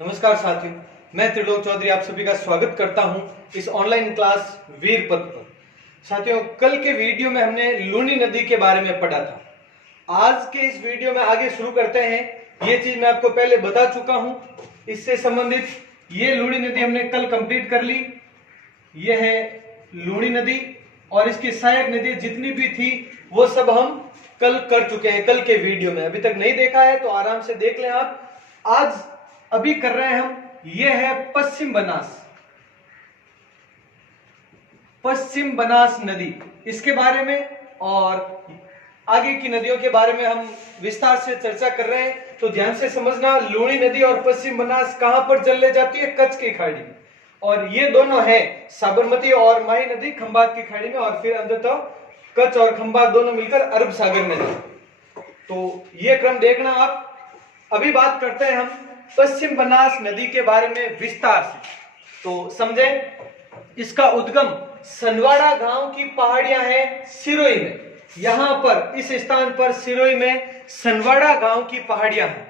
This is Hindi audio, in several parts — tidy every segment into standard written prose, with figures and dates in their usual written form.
नमस्कार साथियों, मैं त्रिलोक चौधरी आप सभी का स्वागत करता हूं इस ऑनलाइन क्लास वीर पथ पर। साथियों, कल के वीडियो में हमने लूनी नदी के बारे में पढ़ा था। आज के इस वीडियो में आगे शुरू करते हैं। ये चीज मैं आपको पहले बता चुका हूं, इससे संबंधित ये लूनी नदी हमने कल कंप्लीट कर ली। ये है लूनी नदी और इसकी सहायक नदी जितनी भी थी वो सब हम कल कर चुके हैं। कल के वीडियो में अभी तक नहीं देखा है तो आराम से देख लें आप। आज अभी कर रहे हैं हम, ये है पश्चिम बनास नदी, इसके बारे में और आगे की नदियों के बारे में हम विस्तार से चर्चा कर रहे हैं। तो ध्यान से समझना, लूनी नदी और पश्चिम बनास कहां पर चले जाती है? कच्छ की खाड़ी में। और ये दोनों है साबरमती और माही नदी खंभात की खाड़ी में, और फिर अंततः कच्छ और खंभात दोनों मिलकर अरब सागर में जाते। तो ये क्रम देखना आप। अभी बात करते हैं हम पश्चिम बनास नदी के बारे में विस्तार से। तो समझें, इसका उद्गम सनवाड़ा गांव की पहाड़ियां हैं सिरोही में। यहां पर इस स्थान पर सिरोही में सनवाड़ा गांव की पहाड़ियां हैं।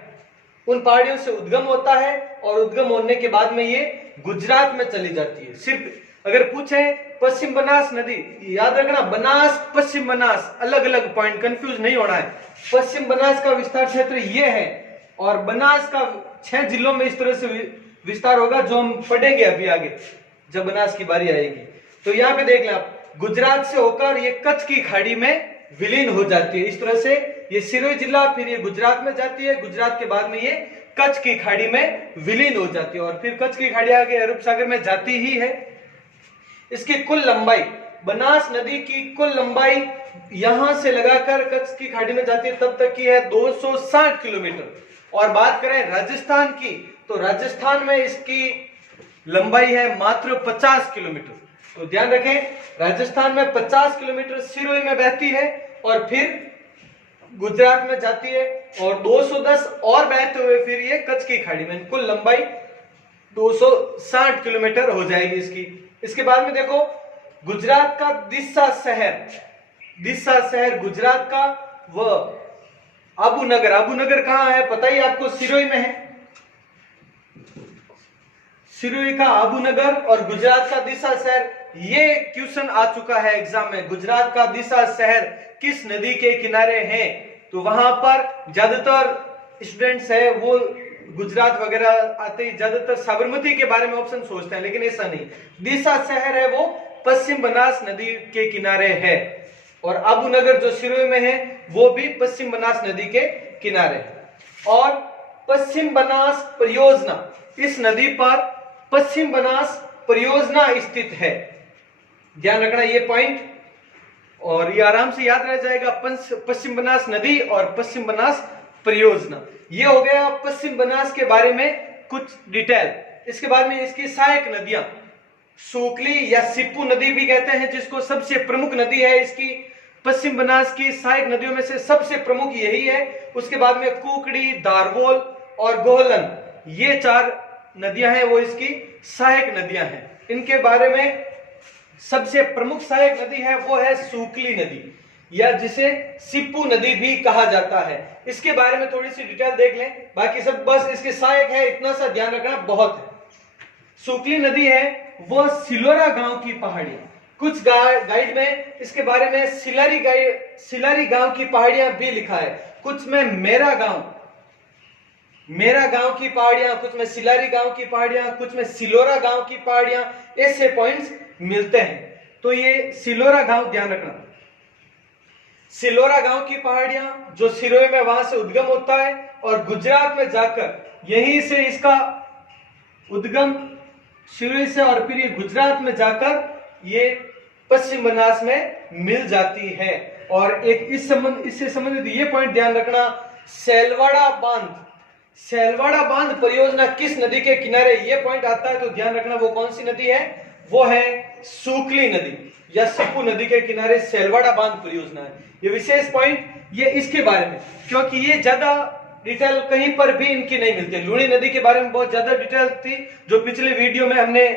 उन पहाड़ियों से उद्गम होता है और उद्गम होने के बाद में ये गुजरात में चली जाती है। सिर्फ अगर पूछे पश्चिम बनास नदी, याद रखना बनास पश्चिम बनास अलग अलग पॉइंट, कंफ्यूज नहीं होना है। पश्चिम बनास का विस्तार क्षेत्र ये है और बनास का 6 जिलों में इस तरह से विस्तार होगा जो हम पढ़ेंगे अभी आगे जब बनास की बारी आएगी। तो यहाँ पे देख लें आप, गुजरात से होकर ये कच्छ की खाड़ी में विलीन हो जाती है। इस तरह से ये सिरोही जिला, फिर ये गुजरात में जाती है, गुजरात के बाद में ये कच्छ की खाड़ी में विलीन हो जाती है और फिर कच्छ की खाड़ी आगे अरब सागर में जाती ही है। इसकी कुल लंबाई, बनास नदी की कुल लंबाई यहां से लगाकर कच्छ की खाड़ी में जाती है तब तक की है 260 किलोमीटर। और बात करें राजस्थान की, तो राजस्थान में इसकी लंबाई है मात्र 50 किलोमीटर। तो ध्यान रखें, राजस्थान में 50 किलोमीटर सिरोही में बहती है और फिर गुजरात में जाती है और 210 और बहते हुए फिर ये कच्छ की खाड़ी में। कुल लंबाई 260 किलोमीटर हो जाएगी इसकी। इसके बाद में देखो, गुजरात का दिस्सा शहर गुजरात का, वह आबू नगर कहां है? पता ही आपको, सिरोही में है। सिरोही का आबू नगर और गुजरात का दिशा शहर, ये क्वेश्चन आ चुका है एग्जाम में। गुजरात का दिशा शहर किस नदी के किनारे है? तो वहां पर ज्यादातर स्टूडेंट्स है वो गुजरात वगैरह आते ही ज्यादातर साबरमती के बारे में ऑप्शन सोचते हैं, लेकिन ऐसा नहीं। दिशा शहर है वो पश्चिम बनास नदी के किनारे है और आबू नगर जो सिरोही में है वो भी पश्चिम बनास नदी के किनारे है। और पश्चिम बनास परियोजना, इस नदी पर पश्चिम बनास परियोजना स्थित है। ध्यान रखना ये पॉइंट, और ये आराम से याद रह जाएगा। पश्चिम बनास नदी और पश्चिम बनास परियोजना, ये हो गया पश्चिम बनास के बारे में कुछ डिटेल। इसके बाद में इसकी सहायक नदियां, सूकली या सिप्पू नदी भी कहते हैं, जिसको सबसे प्रमुख नदी है इसकी। पश्चिम बनास की सहायक नदियों में से सबसे प्रमुख यही है। उसके बाद में कुकड़ी, दारवोल और गोहलन, ये 4 नदियां हैं वो इसकी सहायक नदियां हैं। इनके बारे में सबसे प्रमुख सहायक नदी है वो है सूकली नदी, या जिसे सिप्पू नदी भी कहा जाता है। इसके बारे में थोड़ी सी डिटेल देख लें, बाकी सब बस इसके सहायक है, इतना सा ध्यान रखना बहुत है। सूकली नदी है वो सिलोरा गांव की पहाड़ियां, कुछ गाइड में इसके बारे में सिलारी गांव की पहाड़ियां भी लिखा है, कुछ में मेरा गांव की पहाड़ियां, कुछ में सिलारी गांव की पहाड़ियां, कुछ में सिलोरा गांव की पहाड़ियां, ऐसे पॉइंट्स मिलते हैं। तो ये सिलोरा गांव ध्यान रखना, सिलोरा गांव की पहाड़ियां जो सिरोही में वहां से उद्गम होता है और गुजरात में जाकर यहीं से इसका उद्गम सिरोही से और फिर ये गुजरात में जाकर ये पश्चिम बनास में मिल जाती है। और एक इससे संबंधित ये पॉइंट ध्यान रखना, सेलवाड़ा बांध परियोजना किस नदी के किनारे? ये पॉइंट आता है तो ध्यान रखना वो कौन सी नदी है? वो है सूकली नदी या सिप्पू नदी के किनारे सेलवाड़ा बांध परियोजना है। ये विशेष पॉइंट ये इसके बारे में, क्योंकि ये ज्यादा डिटेल कहीं पर भी इनकी नहीं मिलती। लूनी नदी के बारे में बहुत ज्यादा डिटेल थी जो पिछले वीडियो में हमने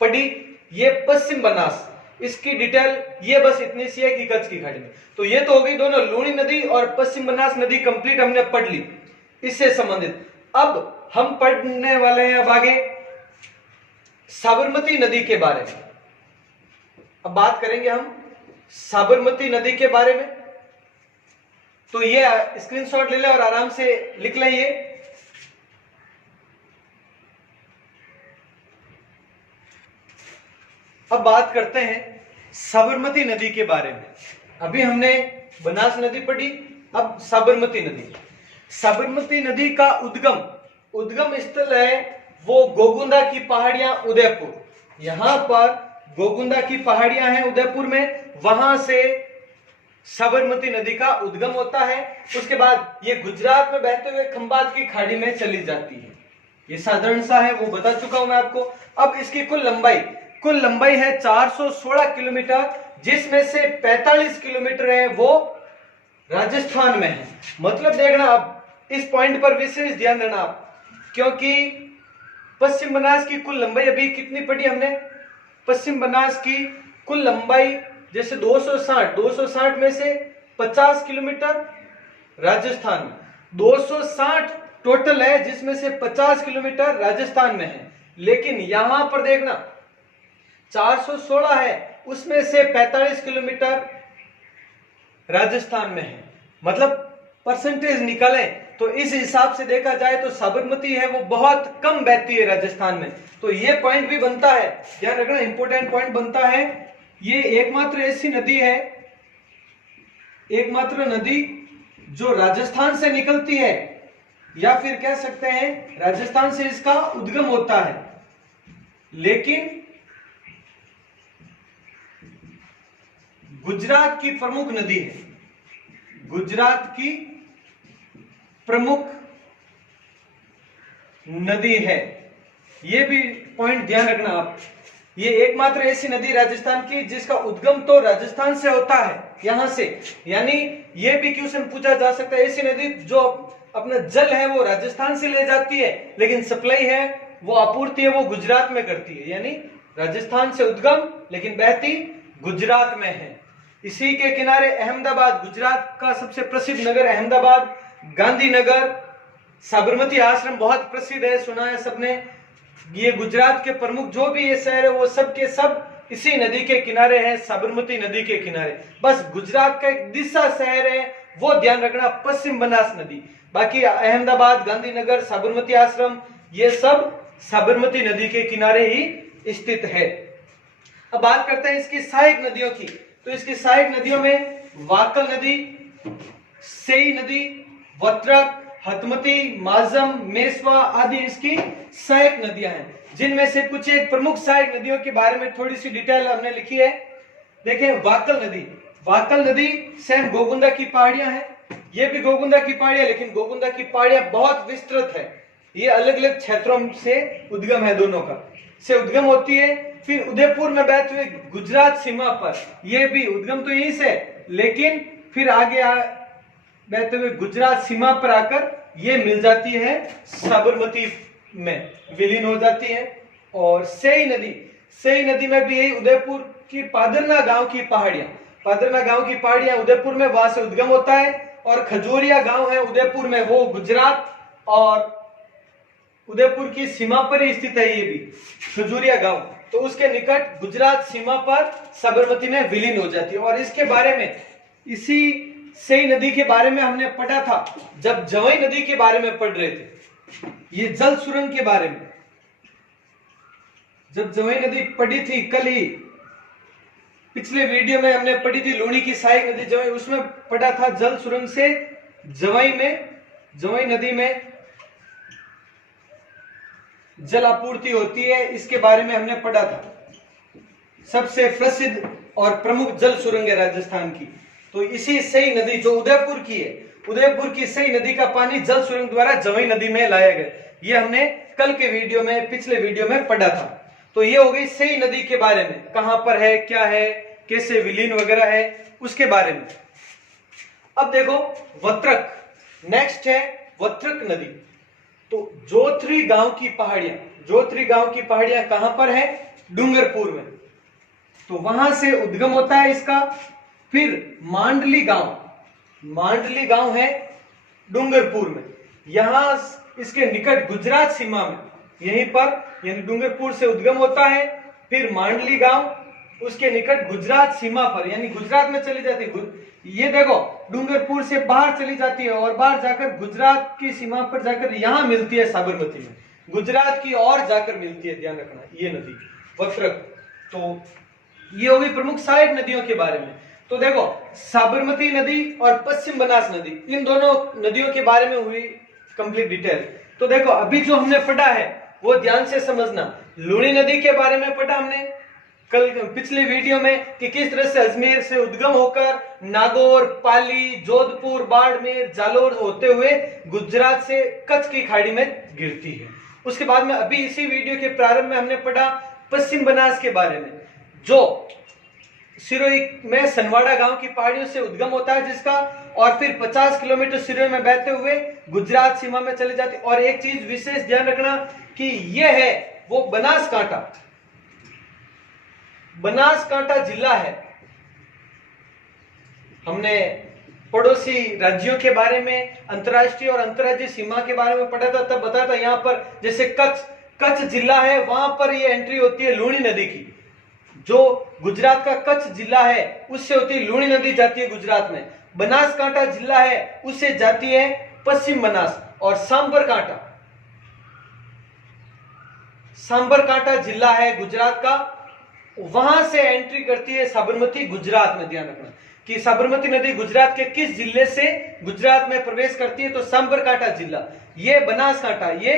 पढ़ी। ये पश्चिम बनास, इसकी डिटेल ये बस इतनी सी है कि कच्छ की खाड़ी में। तो ये तो हो गई दोनों, लूनी नदी और पश्चिम बनास नदी कंप्लीट हमने पढ़ ली इससे संबंधित। अब हम पढ़ने वाले हैं अब आगे साबरमती नदी के बारे में। अब बात करेंगे हम साबरमती नदी के बारे में। तो ये स्क्रीनशॉट ले लें और आराम से लिख लें ये। अब बात करते हैं साबरमती नदी के बारे में। अभी हमने बनास नदी पढ़ी, अब साबरमती नदी। साबरमती नदी का उद्गम स्थल है वो गोगुंदा की पहाड़ियां, उदयपुर। यहां पर गोगुंदा की पहाड़ियां हैं उदयपुर में, वहां से साबरमती नदी का उद्गम होता है। उसके बाद ये गुजरात में बहते हुए खंबात की खाड़ी में चली जाती है। ये साधारण सा है, वो बता चुका हूं मैं आपको। अब इसकी कुल लंबाई है 416 किलोमीटर, जिसमें से 45 किलोमीटर है वो राजस्थान में है। मतलब देखना, अब इस पॉइंट पर विशेष ध्यान देना आप, क्योंकि पश्चिम बनास की कुल लंबाई अभी कितनी पड़ी हमने, पश्चिम बनास की कुल लंबाई जैसे 260 में से 50 किलोमीटर राजस्थान में, 260 टोटल है, जिसमें से 50 किलोमीटर राजस्थान में है। लेकिन यहां पर देखना 416 है, उसमें से 45 किलोमीटर राजस्थान में है। मतलब परसेंटेज निकालें तो इस हिसाब से देखा जाए तो साबरमती है वो बहुत कम बहती है राजस्थान में। तो ये पॉइंट भी बनता है, ध्यान रखना, इंपॉर्टेंट पॉइंट बनता है। ये एकमात्र ऐसी नदी है, एकमात्र नदी जो राजस्थान से निकलती है, या फिर कह सकते हैं राजस्थान से इसका उद्गम होता है। लेकिन गुजरात की प्रमुख नदी है, गुजरात की प्रमुख नदी है। यह भी पॉइंट ध्यान रखना आप। ये एकमात्र ऐसी नदी राजस्थान की जिसका उद्गम तो राजस्थान से होता है, यहां से। यानी यह भी क्वेश्चन पूछा जा सकता है, ऐसी नदी जो अपना जल है वो राजस्थान से ले जाती है, लेकिन सप्लाई है वो आपूर्ति है वो गुजरात में करती है। यानी राजस्थान से उद्गम लेकिन बहती गुजरात में है। इसी के किनारे अहमदाबाद, गुजरात का सबसे प्रसिद्ध नगर अहमदाबाद, गांधीनगर, साबरमती आश्रम बहुत प्रसिद्ध है, सुना है सबने। ये गुजरात के प्रमुख जो भी ये शहर है वो सब के सब इसी नदी के किनारे हैं, साबरमती नदी के किनारे। बस गुजरात का एक दिशा शहर है वो ध्यान रखना, पश्चिम बनास नदी। बाकी अहमदाबाद, गांधीनगर, साबरमती आश्रम ये सब साबरमती नदी के किनारे ही स्थित है। अब बात करते हैं इसकी सहायक नदियों की। तो इसकी सहायक नदियों में वाकल नदी, सेई नदी, वत्रक, हतमती, माजम, मेसवा आदि इसकी सहायक नदियां हैं, जिनमें से कुछ एक प्रमुख सहायक नदियों के बारे में थोड़ी सी डिटेल हमने लिखी है। देखें, वाकल नदी सेम गोगुंदा की पहाड़ियां हैं। ये भी गोगुंदा की पहाड़ियां, लेकिन गोगुंदा की पहाड़ियां बहुत विस्तृत है। ये अलग अलग क्षेत्रों से उद्गम है, दोनों का से उद्गम होती है। फिर उदयपुर में बहते हुए गुजरात सीमा पर, यह भी उद्गम तो यहीं से, लेकिन फिर आगे बहते हुए गुजरात सीमा पर आकर ये मिल जाती है साबरमती में विलीन हो जाती है। और सेई नदी में भी यही उदयपुर की पादरना गांव की पहाड़ियां उदयपुर में, वहां से उद्गम होता है। और खजूरिया गांव है उदयपुर में, वो गुजरात और उदयपुर की सीमा पर ही स्थित है। ये भी खजूरिया गांव, तो उसके निकट गुजरात सीमा पर साबरमती में विलीन हो जाती है। और इसके बारे में, इसी सेई नदी के बारे में हमने पढ़ा था जब जवई नदी के बारे में पढ़ रहे थे, ये जल सुरंग के बारे में। जब जवई नदी पढ़ी थी कल ही, पिछले वीडियो में हमने पढ़ी थी लूणी की सहायक नदी जवई, उसमें पढ़ा था जल सुरंग से जवई नदी में जल आपूर्ति होती है, इसके बारे में हमने पढ़ा था। सबसे प्रसिद्ध और प्रमुख जल सुरंग है राजस्थान की। तो इसी सेई नदी जो उदयपुर की है, उदयपुर की सेई नदी का पानी जल सुरंग द्वारा जवई नदी में लाया गया। ये हमने कल के वीडियो में, पिछले वीडियो में पढ़ा था। तो ये हो गई सेई नदी के बारे में, कहां पर है, क्या है, कैसे विलीन वगैरह है, उसके बारे में। अब देखो वत्रक, नेक्स्ट है वत्रक नदी। तो जोथरी गांव की पहाड़ियां कहां पर है, डूंगरपुर में, तो वहां से उद्गम होता है इसका। फिर मांडली गांव है डूंगरपुर में, यहाँ इसके निकट गुजरात सीमा में, यहीं पर यानी डूंगरपुर से उद्गम होता है, फिर मांडली गांव उसके निकट गुजरात सीमा पर यानी गुजरात में चली जाती है। ये देखो डूंगरपुर से बाहर चली जाती है और बाहर जाकर गुजरात की सीमा पर जाकर यहाँ मिलती है साबरमती में, गुजरात की ओर जाकर मिलती है, ध्यान रखना ये नदी वक्रक। तो ये होगी प्रमुख सहायक नदियों के बारे में। तो देखो साबरमती नदी और पश्चिम बनास नदी, इन दोनों नदियों के बारे में हुई कंप्लीट डिटेल। तो देखो अभी जो हमने पढ़ा है वो ध्यान से समझना। लूणी नदी के बारे में पढ़ा हमने कल पिछले वीडियो में कि किस तरह से अजमेर से उद्गम होकर नागौर, पाली, जोधपुर, बाड़मेर, जालोर होते हुए गुजरात से कच्छ की खाड़ी में गिरती है। उसके बाद में अभी इसी वीडियो के प्रारंभ में हमने पढ़ा पश्चिम बनास के बारे में, जो सिरोही में सनवाड़ा गांव की पहाड़ियों से उद्गम होता है जिसका, और फिर 50 किलोमीटर सिरोही में बहते हुए गुजरात सीमा में चले जाते। और एक चीज विशेष ध्यान रखना कि यह है वो बनासकांठा जिला है। हमने पड़ोसी राज्यों के बारे में, अंतर्राष्ट्रीय और अंतर्राज्यीय सीमा के बारे में पढ़ा था, तब बताया था यहाँ पर जैसे कच्छ जिला है, वहां पर ये एंट्री होती है लूणी नदी की। जो गुजरात का कच्छ जिला है उससे होती है लूणी नदी, जाती है गुजरात में। बनासकांठा जिला है उससे जाती है पश्चिम बनास, और सांबरकांठा जिला है गुजरात का, वहां से एंट्री करती है साबरमती गुजरात में। ध्यान रखना कि साबरमती नदी गुजरात के किस जिले से गुजरात में प्रवेश करती है, तो सांबरकांठा जिला, ये बनासकांठा, ये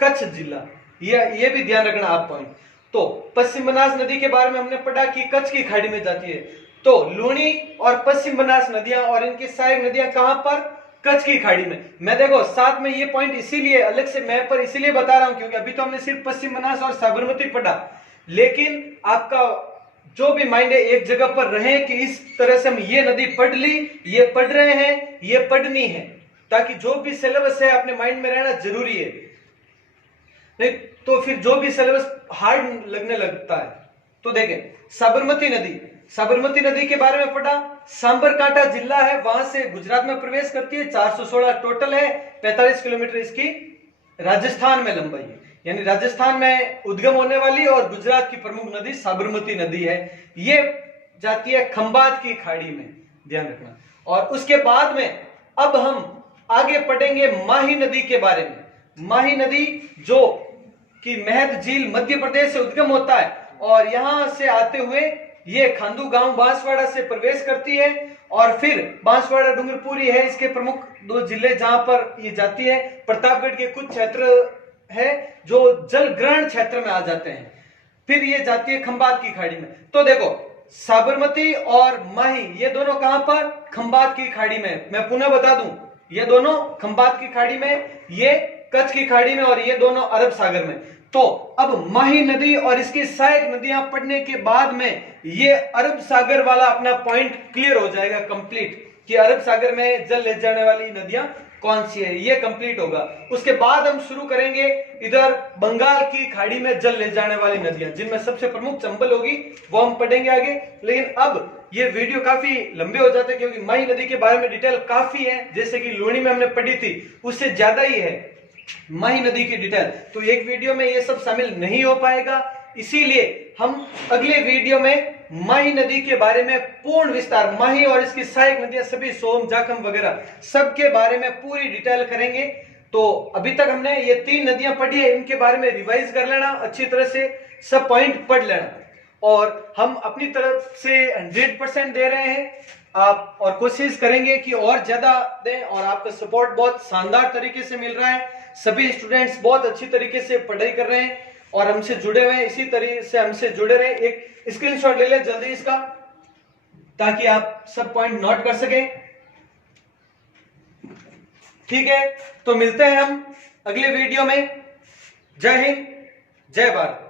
कच्छ जिला, ये भी ध्यान रखना आप पॉइंट। तो पश्चिम बनास नदी के बारे में हमने पढ़ा कि कच्छ की खाड़ी में जाती है। तो लूणी और पश्चिम बनास नदियां और इनकी सहायक नदियां कहां पर, कच्छ की खाड़ी में। मैं देखो साथ में ये पॉइंट इसीलिए अलग से मैप पर इसीलिए बता रहा हूं क्योंकि अभी तो हमने सिर्फ पश्चिम बनास और साबरमती पढ़ा, लेकिन आपका जो भी माइंड है एक जगह पर रहे कि इस तरह से हम ये नदी पढ़ ली, ये पढ़ रहे हैं, ये पढ़नी है, ताकि जो भी सिलेबस है अपने माइंड में रहना जरूरी है, नहीं तो फिर जो भी सिलेबस हार्ड लगने लगता है। तो देखें साबरमती नदी के बारे में पढ़ा, सांबरकांठा जिला है, वहां से गुजरात में प्रवेश करती है, 416 टोटल है, 45 किलोमीटर इसकी राजस्थान में लंबाई है, यानी राजस्थान में उद्गम होने वाली और गुजरात की प्रमुख नदी साबरमती नदी है। ये जाती है खंबात की खाड़ी में, ध्यान रखना। और उसके बाद में अब हम आगे पढ़ेंगे माही नदी के बारे में। माही नदी जो कि महद झील मध्य प्रदेश से उद्गम होता है और यहां से आते हुए ये खांदू गांव बांसवाड़ा से प्रवेश करती है, और फिर बांसवाड़ा डूंगरपुरी है इसके प्रमुख दो जिले जहां पर ये जाती है। प्रतापगढ़ के कुछ क्षेत्र है जो जल ग्रहण क्षेत्र में आ जाते हैं, फिर ये जाती है खंबात की खाड़ी में। तो देखो साबरमती और माही ये दोनों कहां पर, खंबात की खाड़ी में। मैं पुनः बता दूं ये दोनों खंबात की खाड़ी में, ये कच्छ की खाड़ी में, और ये दोनों अरब सागर में। तो अब माही नदी और इसकी सहायक नदियां पढ़ने के बाद में ये अरब सागर वाला अपना पॉइंट क्लियर हो जाएगा कंप्लीट, कि अरब सागर में जल ले जाने वाली नदियां कौन सी है, ये कंप्लीट होगा। उसके बाद हम शुरू करेंगे इधर बंगाल की खाड़ी में जल ले जाने वाली नदियां, जिनमें सबसे प्रमुख चंबल होगी, वो हम पढ़ेंगे आगे। लेकिन अब ये वीडियो काफी लंबे हो जाते हैं क्योंकि माही नदी के बारे में डिटेल काफी है, जैसे कि लूणी में हमने पढ़ी थी उससे ज्यादा ही है माही नदी की डिटेल, तो एक वीडियो में ये सब शामिल नहीं हो पाएगा। इसीलिए हम अगले वीडियो में माही नदी के बारे में पूर्ण विस्तार, माही और इसकी सहायक नदियां सभी सोम, जाखम वगैरह सबके बारे में पूरी डिटेल करेंगे। तो अभी तक हमने ये 3 नदियां पढ़ी है, इनके बारे में रिवाइज कर लेना, अच्छी तरह से सब पॉइंट पढ़ लेना, और हम अपनी तरफ से 100% दे रहे हैं आप, और कोशिश करेंगे कि और ज्यादा दें, और आपका सपोर्ट बहुत शानदार तरीके से मिल रहा है। सभी स्टूडेंट्स बहुत अच्छी तरीके से पढ़ाई कर रहे हैं और हमसे जुड़े हुए हैं, इसी तरीके से हमसे जुड़े रहे। एक स्क्रीनशॉट ले लें जल्दी इसका, ताकि आप सब पॉइंट नोट कर सकें। ठीक है, तो मिलते हैं हम अगले वीडियो में। जय हिंद, जय भारत।